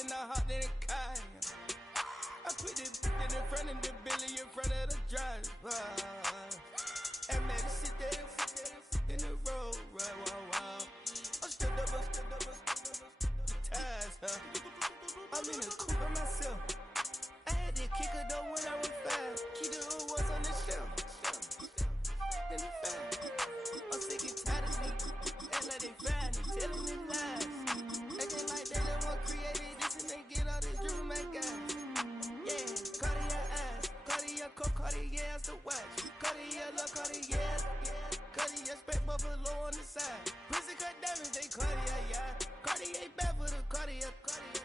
in the heart, then it kind. I put this in front of the Billy, in front of the driver. And man, sit there in the road, right, wow. I'm still double, ties, huh? I'm in the coupe by myself. I had to kick her though when I was 5. Keep the old ones on the shelf. In the fact, I'm sick and tired of me. Act like they find it, telling me lies. Acting like they the one created this and they get all this dream, my guys. Yeah, Cartier eyes, Cartier coat, Cartier as the watch. Cartier look, Cartier, Cartier spec buffalo on the side. Pussy cut diamonds, they Cartier, yeah. Cartier bad for the Cartier.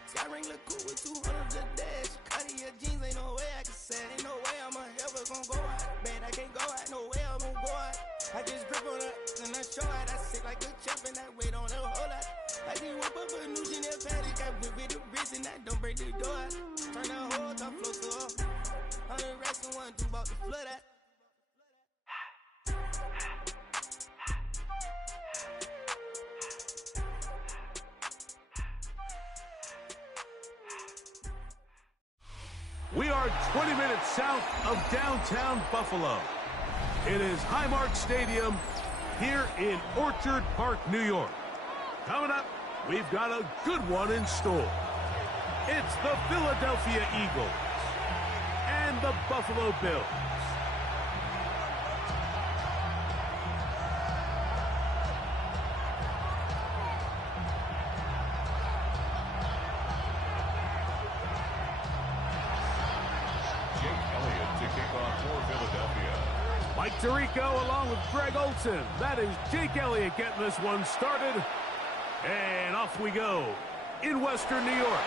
Sky ring look cool with 200 the dash. Cartier jeans, ain't no way I can say. Ain't no way I'm ever gonna go out. Man, I can't go out, no way I'm gonna go out. I just grip on her and I show out. I sit like a champ and I wait on a whole lot. I just whip up a new Chanel paddock. I whip with the wrist and I don't break the door out. Turn the whole top floor to her. 100 racks and 1, 2 about to flood out. We are 20 minutes south of downtown Buffalo. It is Highmark Stadium here in Orchard Park, New York. Coming up, we've got a good one in store. It's the Philadelphia Eagles and the Buffalo Bills. Mike Tirico along with Greg Olson. That is Jake Elliott getting this one started. And off we go in Western New York.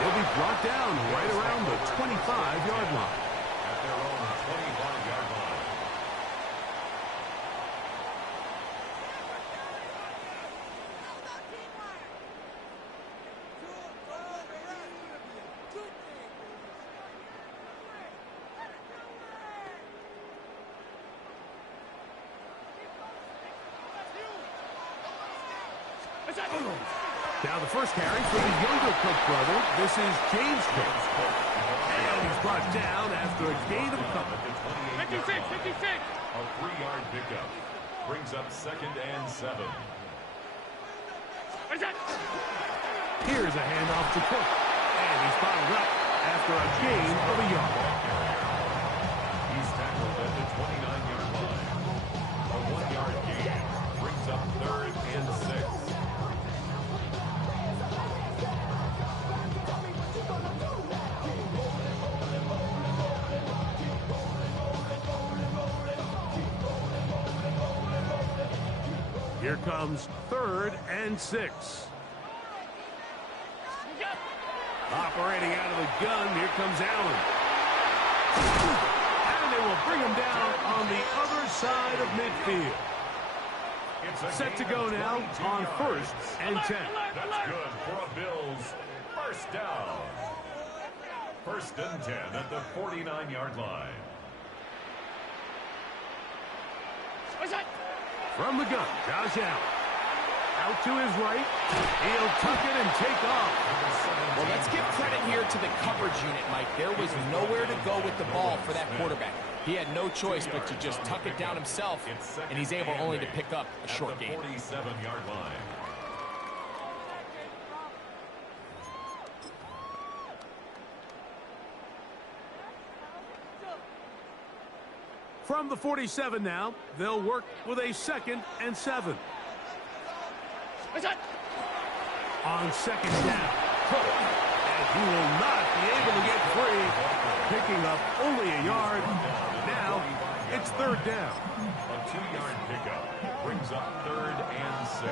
He'll be brought down right around the 25-yard line. At their own 21-yard line. Now the first carry for the younger Cook brother. This is James Cook. And he's brought down after a gain of a couple. 56. A 3-yard pickup. Brings up 2nd and 7. Here's a handoff to Cook. And he's bottled up after a gain of a yard. He's tackled at the 29-yard line. A 1-yard gain. Brings up 3rd and 6. Here comes 3rd and 6. Operating out of the gun, here comes Allen. And they will bring him down on the other side of midfield. Set to go now on 1st and 10. That's good for a Bills first down. 1st and 10 at the 49-yard line. From the gun, Josh Allen. Out to his right. He'll tuck it and take off. Well, let's give credit here to the coverage unit, Mike. There was nowhere to go with the ball for that quarterback. He had no choice but to just tuck it down himself, and he's able only to pick up a short gain. 47-yard line. From the 47 now, they'll work with a 2nd and 7. On 2nd down, Cook, and he will not be able to get free, picking up only a yard. Now it's 3rd down. A 2-yard pickup brings up 3rd and 6.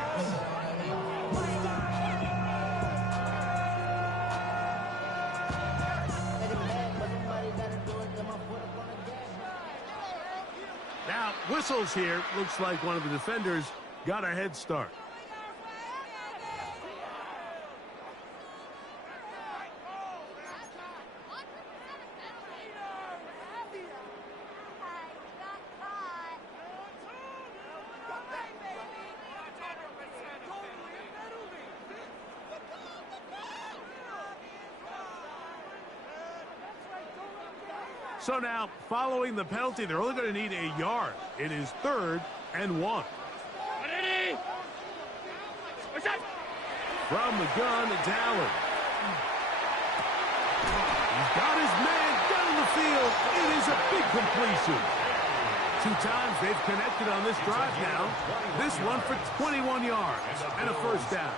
Now, whistles here. Looks like one of the defenders got a head start. So now, following the penalty, they're only going to need a yard. It is 3rd and 1. From the gun, it's Allen. He's got his man down the field. It is a big completion. 2 times they've connected on this drive now. This one for 21 yards and a first down.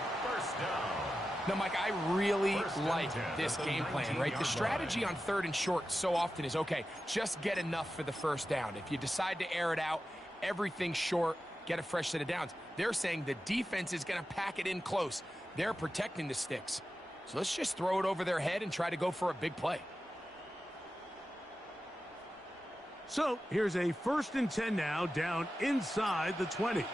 Now, Mike, I really like this game plan, right? The strategy on 3rd and short so often is, okay, just get enough for the first down. If you decide to air it out, everything short, get a fresh set of downs. They're saying the defense is going to pack it in close. They're protecting the sticks. So let's just throw it over their head and try to go for a big play. So here's a 1st and 10 now, down inside the 20.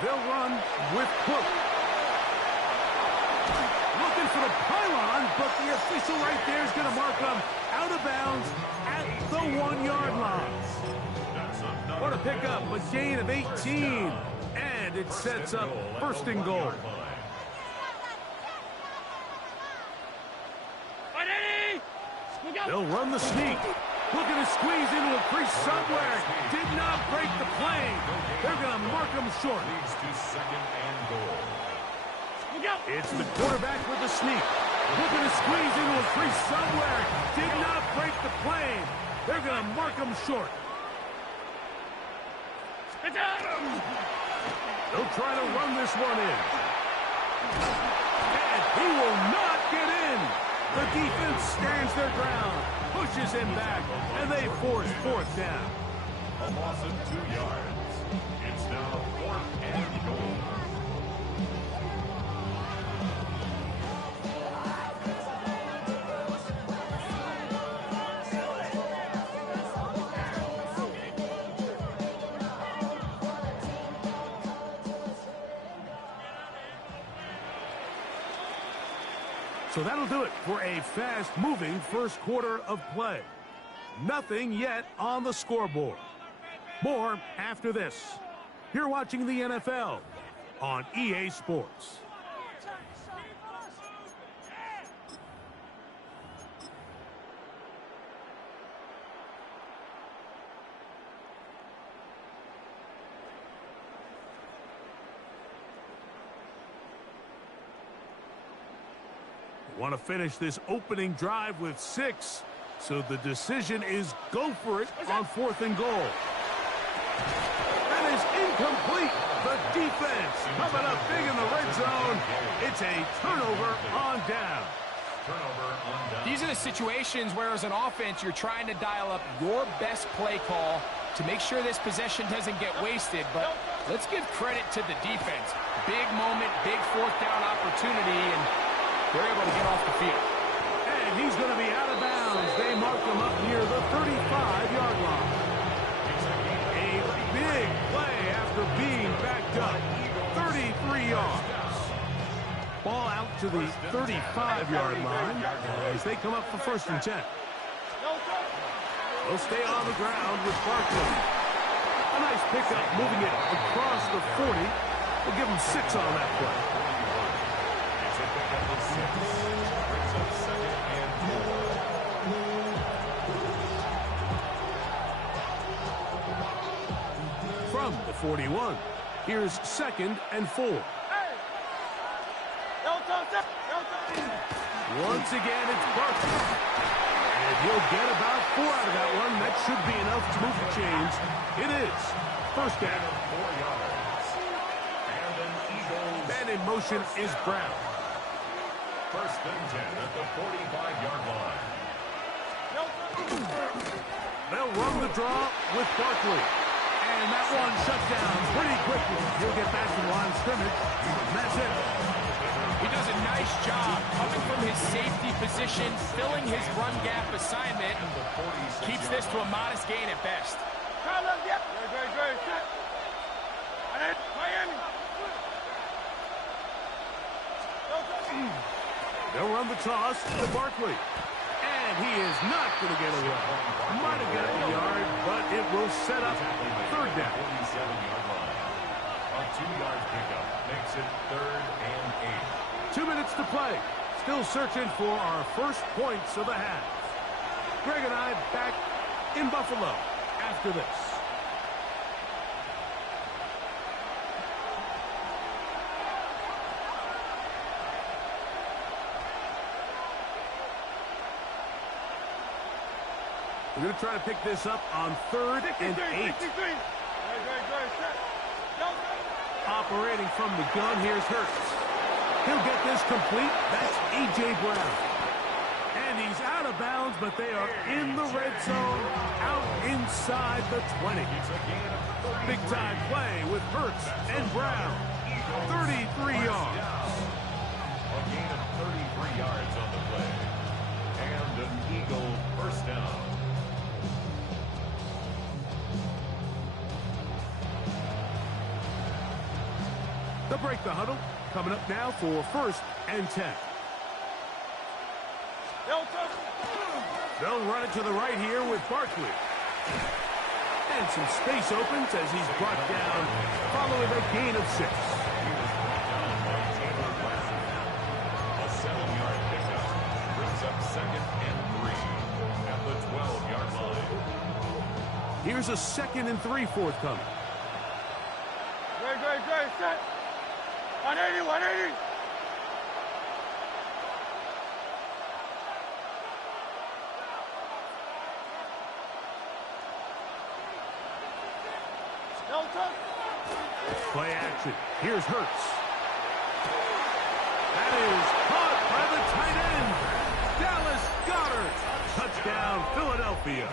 They'll run with Cook. Looking for the pylon, but the official right there is going to mark them out of bounds at the 1-yard line. What a pickup, a gain of 18. And it sets up 1st and goal. They'll run the sneak. Looking to squeeze into a crease somewhere. Did not break the plane. They're going to mark him short. It's the quarterback with the sneak. Looking to squeeze into a crease somewhere. Did not break the plane. They're going to mark him short. They'll try to run this one in. And he will not get in. The defense stands their ground, pushes him back, and they force 4th down. A loss of 2 yards. It's now 4th and goal. So that'll do it for a fast-moving first quarter of play. Nothing yet on the scoreboard. More after this. You're watching the NFL on EA Sports. Want to finish this opening drive with 6, so the decision is go for it on 4th and goal. That is incomplete. The defense coming up big in the red zone. It's a turnover on down. These are the situations where as an offense you're trying to dial up your best play call to make sure this possession doesn't get wasted, but let's give credit to the defense. Big moment, big 4th down opportunity, and they're able to get off the field. And he's going to be out of bounds. They mark him up near the 35-yard line. A big play after being backed up. 33 yards. Ball out to the 35-yard line as they come up for 1st and 10. They'll stay on the ground with Barkley. A nice pickup moving it across the 40. We'll give him 6 on that play. From the 41, here's 2nd and 4. Once again, it's Barkley. And he'll get about 4 out of that one. That should be enough to move the chains. It is 1st down. 4 yards. And an Eagles. Man in motion is Brown. 1st and 10 at the 45-yard line. They'll run the draw with Barkley. And that one shut down pretty quickly. He'll get back to the line of scrimmage. And that's it. He does a nice job coming from his safety position, filling his run gap assignment, keeps this to a modest gain at best. They'll run the toss to Barkley. And he is not going to get away. Might have got the yard, but it will set up 3rd down. 47-yard line. A 2-yard pickup makes it 3rd and 8. 2 minutes to play. Still searching for our first points of the half. Greg and I back in Buffalo after this. We're going to try to pick this up on 3rd and 8. Operating from the gun, here's Hurts. He'll get this complete. That's A.J. Brown. And he's out of bounds, but they are in the red zone, out inside the 20. Big-time play with Hurts and Brown. 33 yards. A gain of 33 yards on the play. And an Eagle first down. They'll break the huddle. Coming up now for 1st and 10. They'll run it to the right here with Barkley. And some space opens as he's brought down following a gain of 6. He was brought down by Taylor Lassie. A 7-yard pickup brings up 2nd and 3 at the 12-yard line. Here's a 2nd and 3 forthcoming. Great, set. 180. Play action. Here's Hurts. That is caught by the tight end. Dallas Goedert. Touchdown, Philadelphia.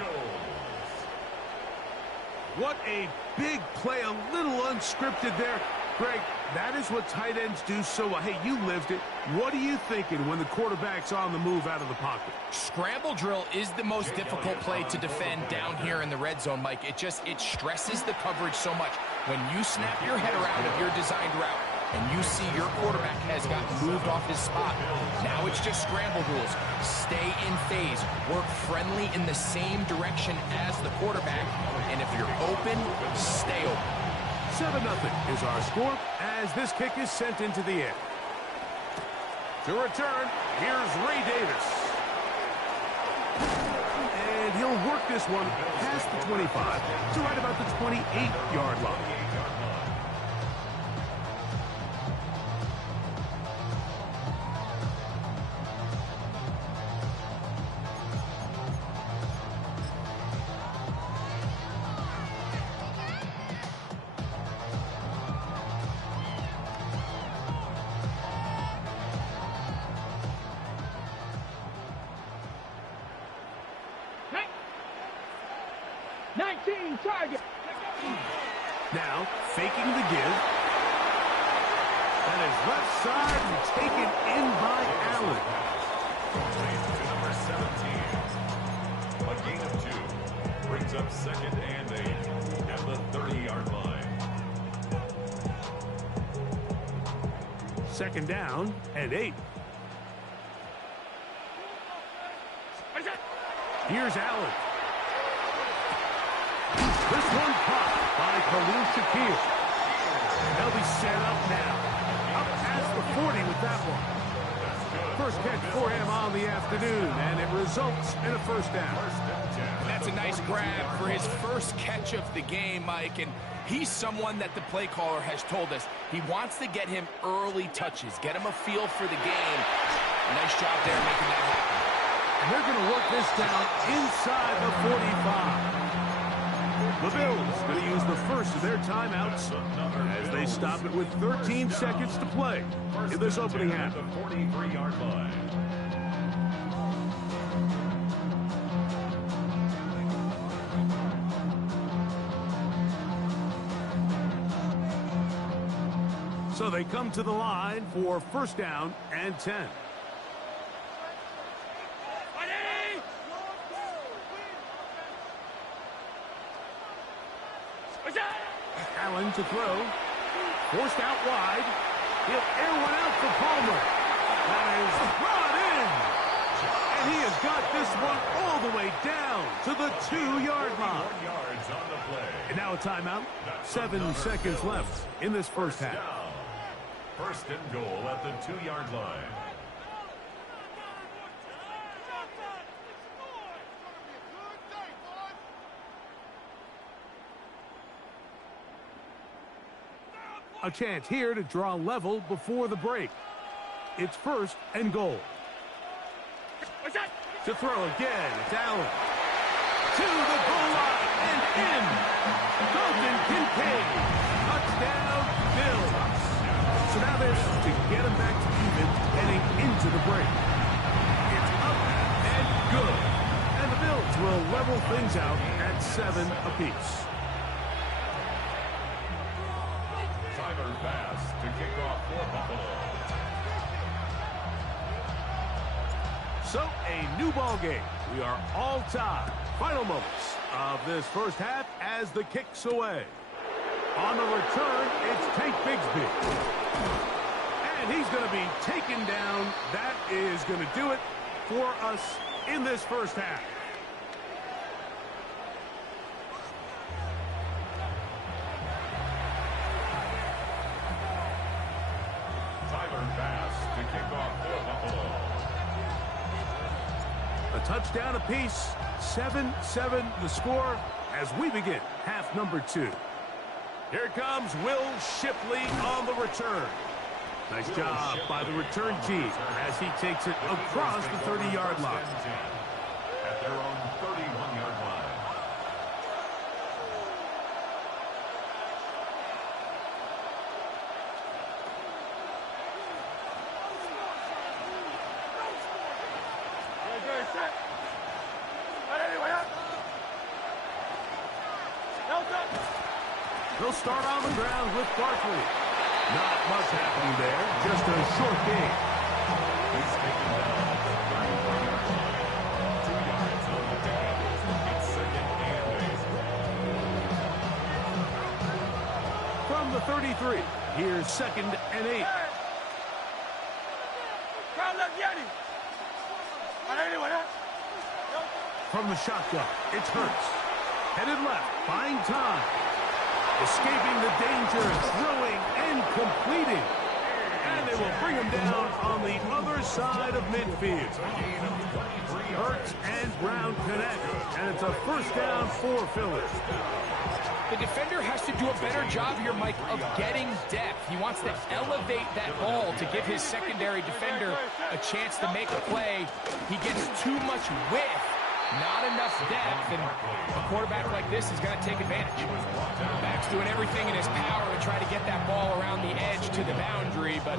What a big play, a little unscripted there. Greg, that is what tight ends do so well. Hey, you lived it. What are you thinking when the quarterback's on the move out of the pocket? Scramble drill is the most difficult play to defend down here in the red zone, Mike. It stresses the coverage so much. When you snap your head around of your designed route and you see your quarterback has gotten moved off his spot, now it's just scramble rules. Stay in phase. Work friendly in the same direction as the quarterback. And if you're open, stay open. 7-0 is our score as this kick is sent into the air. To return, here's Ray Davis. And he'll work this one past the 25 to right about the 28-yard line. Target. Now, faking the give. That is left side and taken in by Allen. To number 17. A gain of 2. Brings up 2nd and 8 at the 30-yard line. 2nd down and 8. Here's Allen. This one caught by Khalil Shakir. They'll be set up now. Up past the 40 with that one. First catch for him on the afternoon, and it results in a 1st down. That's a nice grab for his first catch of the game, Mike. And he's someone that the play caller has told us he wants to get him early touches, get him a feel for the game. Nice job there making that happen. And they're going to work this down inside the 45. The Bills going to use the first of their timeouts as they stop it with 13 seconds to play in this opening half. The 43-yard line. So they come to the line for 1st down and 10. Allen to throw. Forced out wide. He'll air one out for Palmer. That is brought in. And he has got this one all the way down to the 2-yard line. 1 yards on the play. And now a timeout. 7 seconds left in this first half. Down. 1st and goal at the 2-yard line. A chance here to draw level before the break. It's 1st and goal. To throw again, it's Allen. To the goal line and in. Dalton Kincaid. Touchdown, Bills. So now this to get him back to even heading into the break. It's up and good. And the Bills will level things out at 7 apiece. Tyler Bass to kick off for Buffalo. So, a new ball game. We are all tied. Final moments of this first half as the kick's away. On the return, it's Tank Bigsby. And he's going to be taken down. That is going to do it for us in this first half. Tyler Bass to kick off for Buffalo. A touchdown apiece, 7-7 the score as we begin half number 2. Here comes Will Shipley on the return. Nice job by the return team as he takes it across the 30-yard line. At their own 31-yard line. They'll start on the ground with Barkley. Not much happening there, just a short game. He's taken down at the 31-yard line. 2 yards on the down. It's 2nd and 8. From the 33, here's 2nd and 8. From the shotgun, it's Hurts. Headed left, buying time. Escaping the danger, throwing and completing. And they will bring him down on the other side of midfield. Hurts and Brown connect, and it's a first down for Philly. The defender has to do a better job here, Mike, of getting depth. He wants to elevate that ball to give his secondary defender a chance to make a play. He gets too much width, not enough depth, and a quarterback like this is going to take advantage. Back's doing everything in his power to try to get that ball around the edge to the boundary, but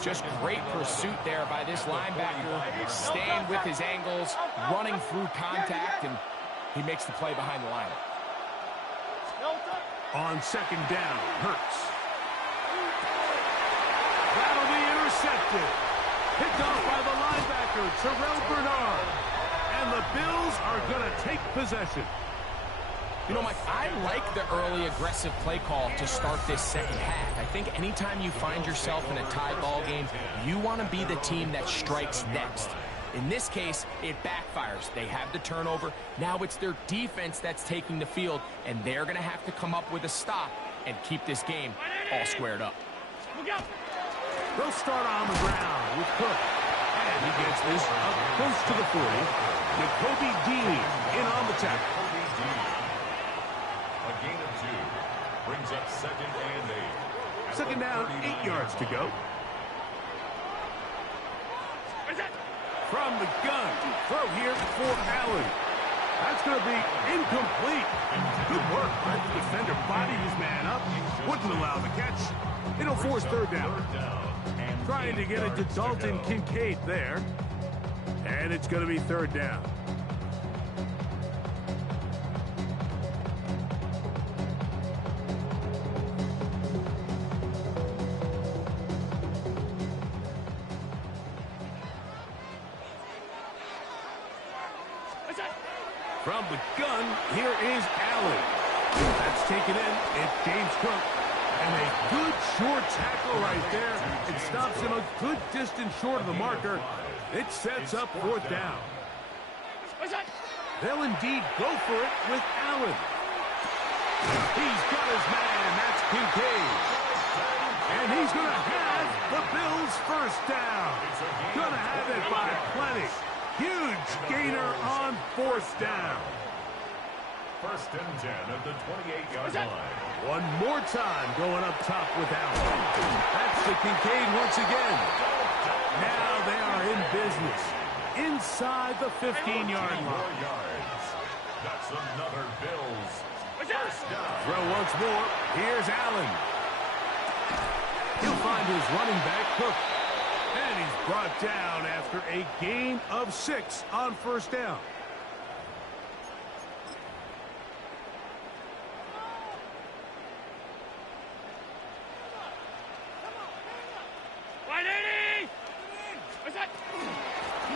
just great pursuit there by this linebacker, staying with his angles, running through contact, and he makes the play behind the line. On 2nd down, Hurts. That'll be intercepted. Picked off by the linebacker, Terrell Bernard. And the Bills are going to take possession. You know, Mike, I like the early aggressive play call to start this second half. I think anytime you find yourself in a tie ball game, you want to be the team that strikes next. In this case, it backfires. They have the turnover. Now it's their defense that's taking the field, and they're going to have to come up with a stop and keep this game all squared up. They'll start on the ground with Cook. And he gets this up close to the 40. Jacoby Dean in on the tackle. A gain of 2. Brings up 2nd and 8. 2nd down, 8 yards to go. From the gun, throw here for Allen. That's going to be incomplete. Good work by the defender. Bodied his man up. Wouldn't allow the catch. It'll force 3rd down. Trying to get it to Dalton Kincaid there. And it's going to be 3rd down. From the gun, here is Allen. That's taken in. It's James Cook. And a good short tackle right there. It stops him a good distance short of the marker. It sets up 4th down. They'll indeed go for it with Allen. He's got his man. That's Kincaid. And he's going to have the Bills' 1st down. Going to have it by plenty. Huge gainer on 4th down. 1st and 10 at the 28-yard line. One more time going up top with Allen. That's to Kincaid once again. Now they are in business. Inside the 15-yard line. That's another Bills first down. Throw once more. Here's Allen. He'll find his running back, Cook. And he's brought down after a gain of 6 on first down.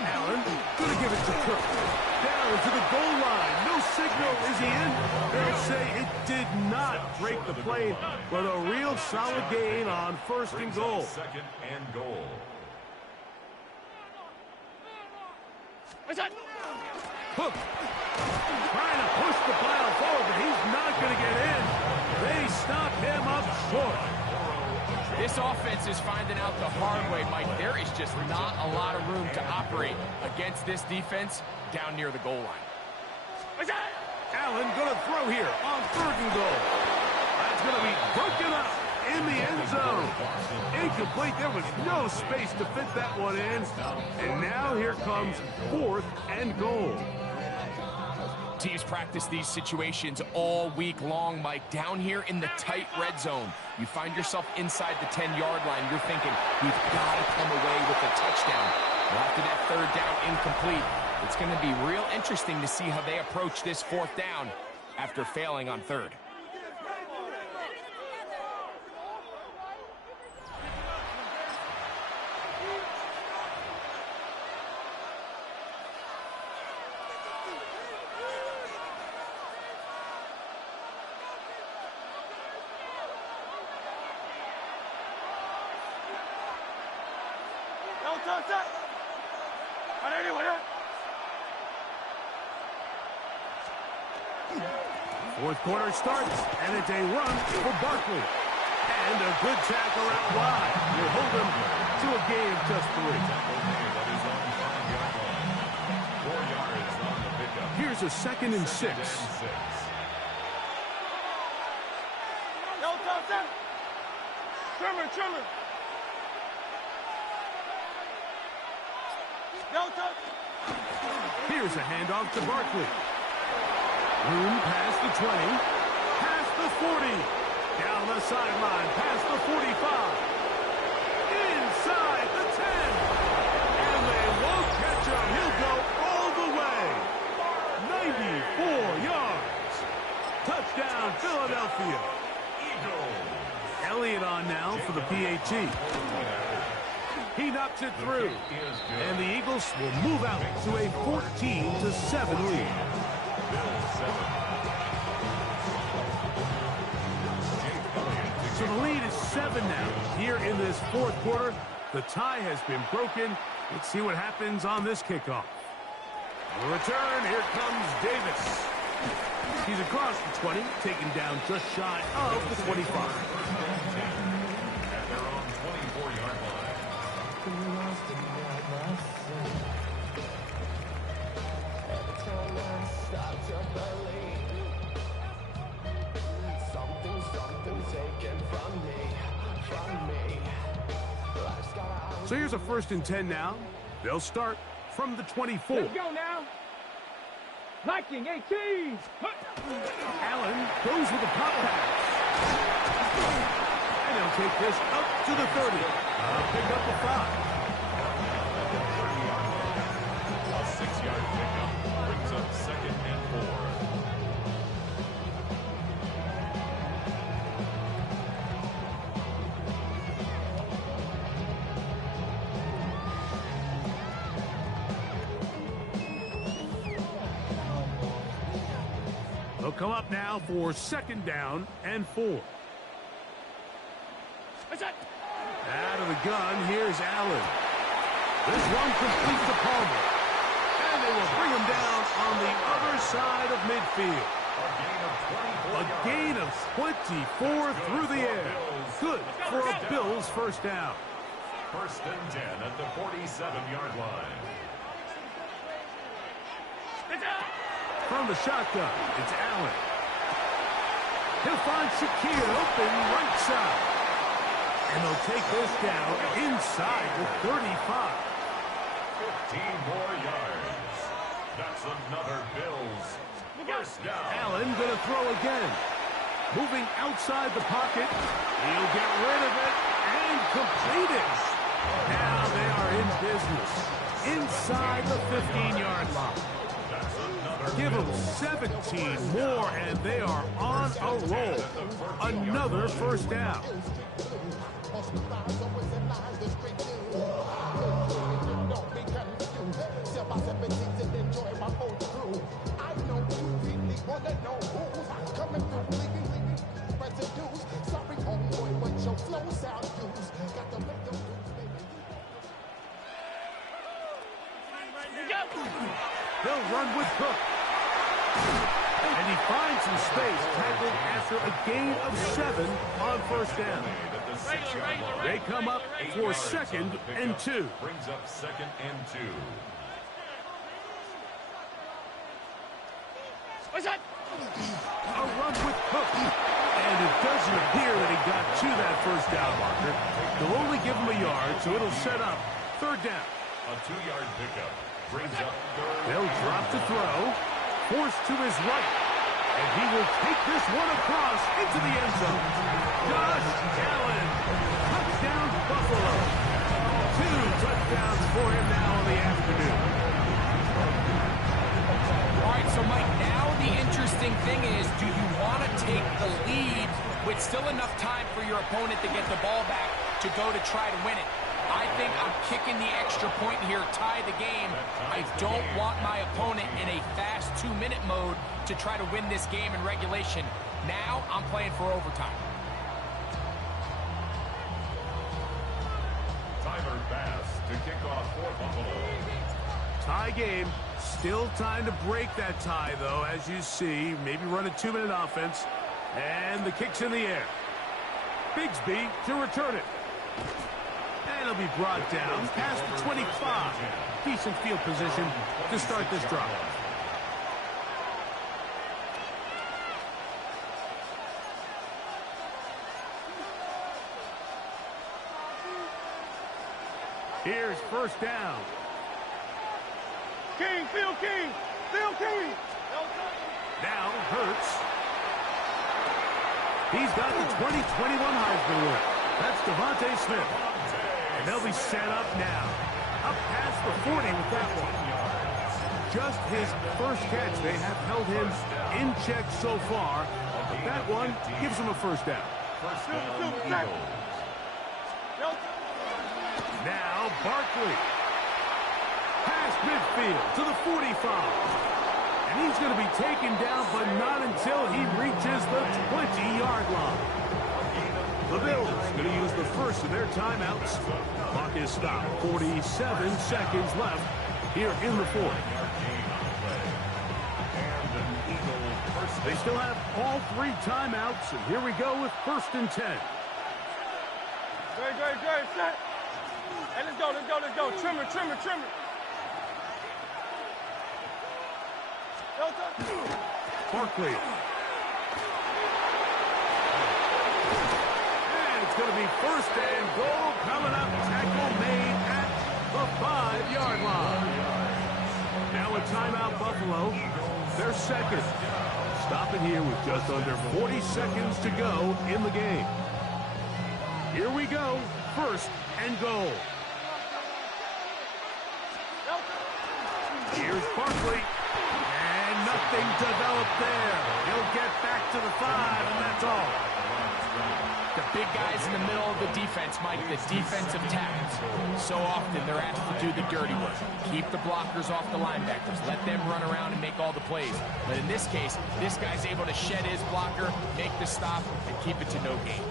Allen going to give it to Cook. Down to the goal line. No signal. Is he in? They'll say it did not break the plane, but a real solid gain on first and goal. Second and goal. Cook trying to push the pile forward, but he's not going to get in. They stop him up short. This offense is finding out the hard way, Mike. There is just not a lot of room to operate against this defense down near the goal line. Allen going to throw here on third and goal. That's going to be broken up in the end zone. Incomplete. There was no space to fit that one in. And now here comes fourth and goal. Teams practice these situations all week long, Mike. Down here in the tight red zone, you find yourself inside the 10-yard line. You're thinking, we've got to come away with a touchdown. Well, after that third down incomplete, it's going to be real interesting to see how they approach this fourth down after failing on third. Fourth quarter starts, and it's a run for Barkley. And a good tackle out wide will hold him to a gain of just 3. 4 yards on the pickup. Here's a 2nd and 6. Trimmer. Here's a handoff to Barkley. Room past the 20, past the 40, down the sideline, past the 45, inside the 10, and they won't catch him. He'll go all the way. 94 yards. Touchdown, Philadelphia. Eagles. Elliott on now for the PAT. He knocks it through, and the Eagles will move out to a 14-7 lead. So the lead is 7 now. Here in this fourth quarter, the tie has been broken. Let's see what happens on this kickoff. The return, here comes Davis. He's across the 20, taken down just shy of the 25. At their own 24-yard line. So here's a 1st and 10 now. They'll start from the 24. Let's go now. Liking 18. Allen goes with a pop pass. And he'll take this up to the 30. Pick up the 5. A 6-yard pickup brings up 2nd and 4. They'll come up now for 2nd down and 4. Out of the gun, here's Allen. This one complete to Palmer. And they will bring him down on the other side of midfield. A gain of 24 through the air. Good for a Bills first down. 1st and 10 at the 47-yard line. From the shotgun, it's Allen. He'll find Shakir open right side. And they'll take this down inside the 35. 15 more yards. That's another Bills first down. Allen going to throw again. Moving outside the pocket. He'll get rid of it and complete it. Now they are in business. Inside the 15-yard line. Give them 17 more, and they are on a roll. Another first down. They'll run with Cook. And he finds some space, tackled after a gain of 7 on first down. They come up for 2nd and 2. Brings up 2nd and 2. What's up? A run with Cook. And it doesn't appear that he got to that first down marker. They'll only give him a yard, so it'll set up 3rd down. A 2-yard pickup brings up 3rd. They'll drop the throw. Forced to his right. And he will take this one across into the end zone. Josh Allen. Touchdown, Buffalo. 2 touchdowns for him now in the afternoon. All right, so Mike, now the interesting thing is, do you want to take the lead with still enough time for your opponent to get the ball back to go to try to win it? I think I'm kicking the extra point here, tie the game. I don't want my opponent in a fast 2-minute mode to try to win this game in regulation. Now I'm playing for overtime. Tyler Bass to kick off for Buffalo. Tie game. Still time to break that tie, though, as you see. Maybe run a 2-minute offense. And the kick's in the air. Bigsby to return it. And it'll be brought down past the 25. Decent field position to start this drive. Here's first down. King, Phil King, Phil King. Now Hurts. He's got the 2021 Heisman winner. That's Devontae Smith. And they'll be set up now. Up past the 40 with that one. Just his first catch. They have held him in check so far. But that one gives him a first down. First down, Eagles. Now Barkley. Past midfield to the 45. And he's going to be taken down, but not until he reaches the 20-yard line. The Bills going to use the first of their timeouts. Clock is stopped. 47 seconds left here in the fourth. They still have all 3 timeouts, and here we go with 1st and 10. Great, set. Hey, let's go. Trim it. Barkley. And it's going to be 1st and goal coming up. Tackle made at the 5-yard line. Now a timeout, Buffalo. Their 2nd. Stopping here with just under 40 seconds to go in the game. Here we go. 1st and goal. Here's Barkley. And nothing developed there. He'll get back to the 5, and that's all. The big guys in the middle of the defense, Mike, the defensive tackles. So often they're asked to do the dirty work. Keep the blockers off the linebackers. Let them run around and make all the plays. But in this case, this guy's able to shed his blocker, make the stop, and keep it to no gain.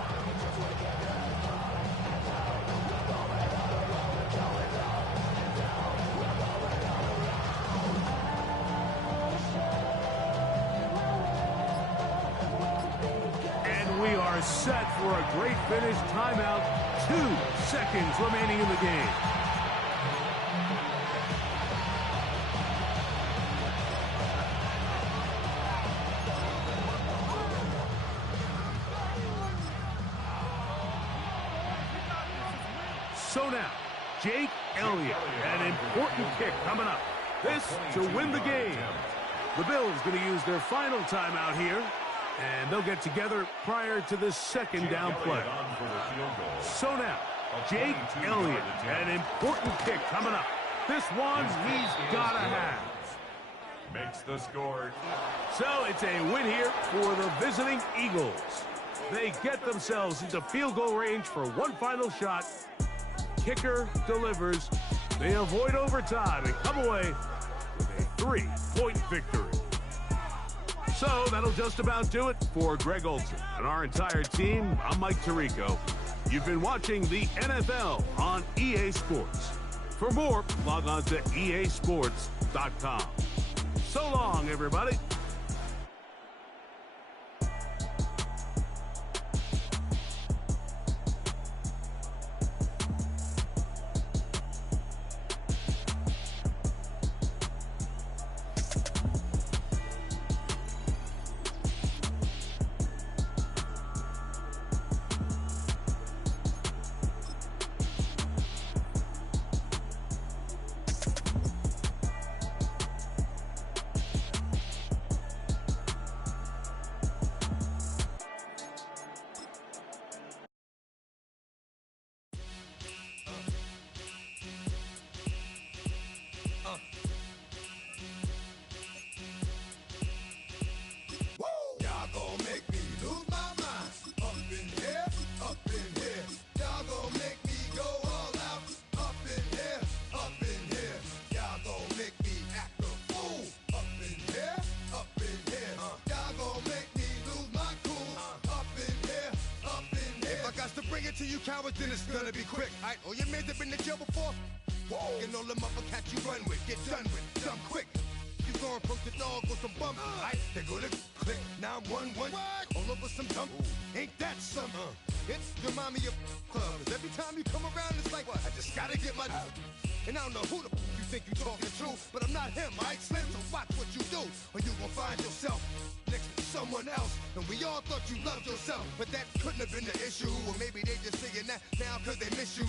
Set for a great finish. Timeout. 2 seconds remaining in the game. So now, Jake Elliott, an important kick coming up. This to win the game. The Bills going to use their final timeout here, and they'll get together prior to the second down play. So now, Jake Elliott, an important kick coming up. This one he's got to have. Makes the score. So it's a win here for the visiting Eagles. They get themselves into field goal range for one final shot. Kicker delivers. They avoid overtime and come away with a 3-point victory. So that'll just about do it for Greg Olson and our entire team. I'm Mike Tirico. You've been watching the NFL on EA Sports. For more, log on to easports.com. So long, everybody. To you cowards, then it's gonna be quick. Alright, all your men have been to jail before. Whoa, and all them uppercats you run with, get done with, done quick. You gon' approach the dog with some bump. Alright, they go to click 911. All over some dump. Ain't that something? It's the mommy of clubs. Every time you come around, it's like, what? I just gotta get my. And I don't know who the you think you talking to, but I'm not him, alright, Slim? So watch what you do, or you gon' find yourself next to someone else. And we all thought you loved yourself, but that couldn't have been the issue. Or maybe they just saying that now cause they miss you.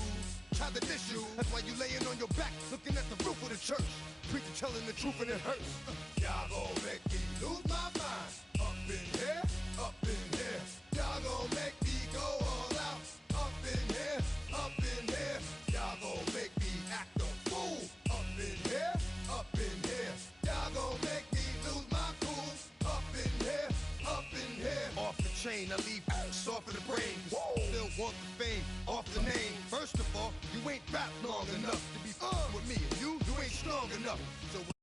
Try to diss you, that's why you laying on your back, looking at the roof of the church. Preacher telling the truth and it hurts. Y'all gon' make me lose my mind. Up in here, up in here. Y'all gon' make me go all out. Up in here, up in here. Y'all gon' make me act a fool. Up in here, up in here. Y'all gon' make me lose my cool. Up in here, up in here. Off the chain, I leave soft in the brain. Still want the fame, off the name. First of all, you ain't rap long enough to be with me. And you ain't strong enough. So